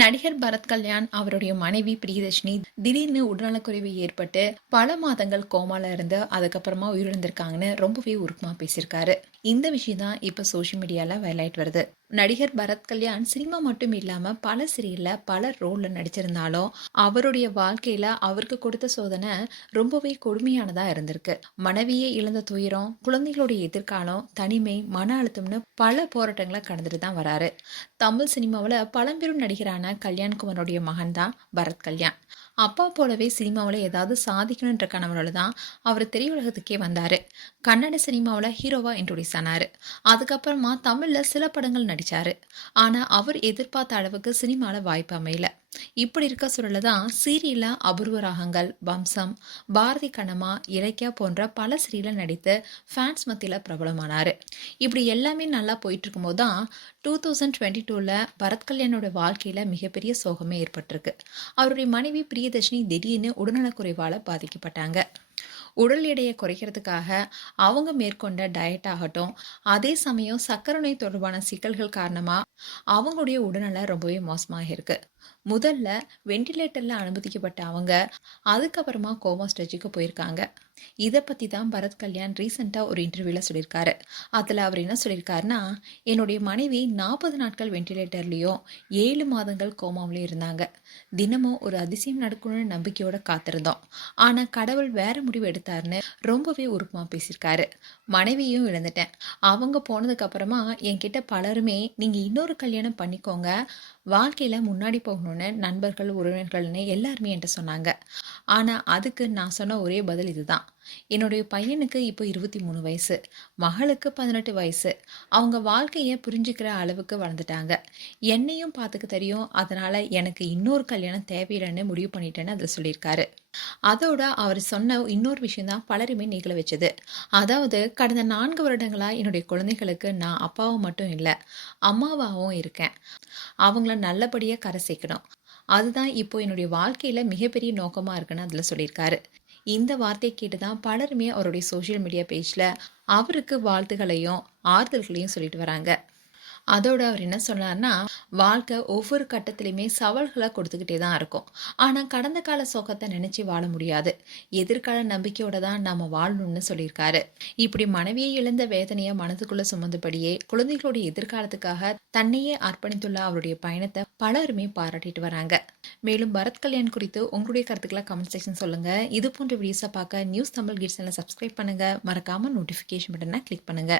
நடிகர் பரத் கல்யாண் அவருடைய மனைவி பிரியதர்ஷினி திடீர்னு உடல்நலக்குறைவு ஏற்பட்டு பல மாதங்கள் கோமால இருந்து அதுக்கப்புறமா உயிரிழந்திருக்காங்கன்னு ரொம்பவே உருக்கமா பேசியிருக்காரு. இந்த விஷயம் தான் இப்ப சோஷியல் மீடியால வைரலாயிட்டு வருது. நடிகர் பரத் கல்யாண் சினிமா மட்டும் இல்லாம பல சீரியல்ல பல ரோல்ல நடிச்சிருந்தாலும் அவருடைய வாழ்க்கையில அவருக்கு கொடுத்த சோதனை ரொம்பவே கொடுமையானதா இருந்திருக்கு. மனைவியை இழந்த துயரம், குழந்தைகளுடைய எதிர்காலம், தனிமை, மன அழுத்தம்னு பல போராட்டங்களை கடந்துட்டு தான் வராரு. தமிழ் சினிமாவில் பழம்பெரும் நடிகரான கல்யாண்குமாரோடைய மகன் தான் பரத் கல்யாண். அப்பா போலவே சினிமாவில் ஏதாவது சாதிக்கணுன்ற கனவுல தான் அவர் திரையுலகத்துக்கே வந்தாரு. கன்னட சினிமாவில் ஹீரோவா இன்ட்ரோடியூஸ் ஆனாரு. அதுக்கப்புறமா தமிழ்ல சில படங்கள் நடிச்சாரு. ஆனா அவர் எதிர்பார்த்த அளவுக்கு சினிமால வாய்ப்பு அமையல. இப்படி இருக்க சூழல தான் சீரியல்ல அபூர்வ ராகங்கள், வம்சம், பாரதி கண்ணம்மா, இலக்கியா போன்ற பல சீரியல்ல நடித்து ஃபேன்ஸ் மத்தியில பிரபலமானாரு. இப்படி எல்லாமே நல்லா போயிட்டு இருக்கும்போது தான் 2022ல பரத் கல்யாணோட வாழ்க்கையில மிகப்பெரிய சோகமே ஏற்பட்டிருக்கு. அவருடைய மனைவி பிரியதர்ஷினி திடீர்னு உடல்நலக்குறைவால பாதிக்கப்பட்டாங்க. உடல் எடையை குறைக்கிறதுக்காக அவங்க மேற்கொண்ட டயட் ஆகட்டும், அதே சமயம் சர்க்கரை நோய் தொடர்பான சிக்கல்கள் காரணமா அவங்களுடைய உடல்நலம் ரொம்பவே மோசமாக இருக்கு. முதல்ல வெண்டிலேட்டர்ல அனுமதிக்கப்பட்ட அவங்க அதுக்கப்புறமா கோமா ஸ்டேஜுக்கு போயிருக்காங்க. இதை பத்தி தான் பரத் கல்யாண் ரீசெண்டா ஒரு இன்டர்வியூல சொல்லியிருக்காரு. அதுல அவர் என்ன சொல்லியிருக்காருன்னா, என்னுடைய மனைவி 40 நாட்கள் வெண்டிலேட்டர்லயும் 7 மாதங்கள் கோமாவிலையும் இருந்தாங்க. தினமும் ஒரு அதிசயம் நடக்கணும்னு நம்பிக்கையோட காத்திருந்தோம். ஆனா கடவுள் வேற முடிவு எடுத்தாருன்னு ரொம்பவே உருக்கமா பேசியிருக்காரு. மனைவியும் இழந்துட்டேன். அவங்க போனதுக்கு அப்புறமா என்கிட்ட பலருமே நீங்க இன்னொரு கல்யாணம் பண்ணிக்கோங்க, வாழ்க்கையில முன்னாடி போகணும்னு நண்பர்கள், உறவினர்கள்னு எல்லாருமே என்கிட்ட சொன்னாங்க. ஆனா அதுக்கு நான் சொன்ன ஒரே பதில் இதுதான். என்னுடைய பையனுக்கு இப்போ 23 வயசு, மகளுக்கு 18 வயசு. அவங்க வாழ்க்கைய புரிஞ்சுக்கிற அளவுக்கு வளர்ந்துட்டாங்க. என்னையும் பார்த்துக்க தெரியும். அதனால எனக்கு இன்னொரு கல்யாணம் தேவையில்லைன்னு முடிவு பண்ணிட்டேன்னு அதில் சொல்லியிருக்காரு. அதோட அவர் சொன்ன இன்னொரு விஷயம் தான் பலருமே நிகழ வச்சது. அதாவது கடந்த 4 வருடங்களா என்னுடைய குழந்தைகளுக்கு நான் அப்பாவும் மட்டும் இல்லை, அம்மாவாகவும் இருக்கேன். அவங்கள நல்லபடியா கரை சேர்க்கணும். அதுதான் இப்போ என்னுடைய வாழ்க்கையில மிகப்பெரிய நோக்கமா இருக்குன்னு அதுல சொல்லியிருக்காரு. இந்த வார்த்தையை கேட்டு தான் பலருமே அவருடைய சோஷியல் மீடியா பேஜ்ல அவருக்கு வாழ்த்துகளையும் ஆறுதல்களையும் சொல்லிட்டு வராங்க. அதோட அவர் என்ன சொன்னார்னா, வாழ்க்கை ஒவ்வொரு கட்டத்திலையுமே சவால்களை கொடுத்துக்கிட்டே தான் இருக்கும். ஆனா கடந்த கால சோகத்தை நினைச்சு வாழ முடியாது. எதிர்கால நம்பிக்கையோட தான் நாம வாழணும்னு சொல்லியிருக்காரு. இப்படி மனைவியை இழந்த வேதனையை மனதுக்குள்ள சுமந்தபடியே குழந்தைகளுடைய எதிர்காலத்துக்காக தன்னையே அர்ப்பணித்துள்ள அவருடைய பயணத்தை பலருமே பாராட்டிட்டு வராங்க. மேலும் பரத் கல்யாண் குறித்து உங்களுடைய கருத்துக்களை கமெண்ட் செக்ஷன் சொல்லுங்க. இது போன்ற வீடியோஸை பார்க்க நியூஸ் தமிழ் கிட்ஸ் சேனலை சப்ஸ்கிரைப் பண்ணுங்க. மறக்காம நோட்டிஃபிகேஷன் பட்டனை கிளிக் பண்ணுங்க.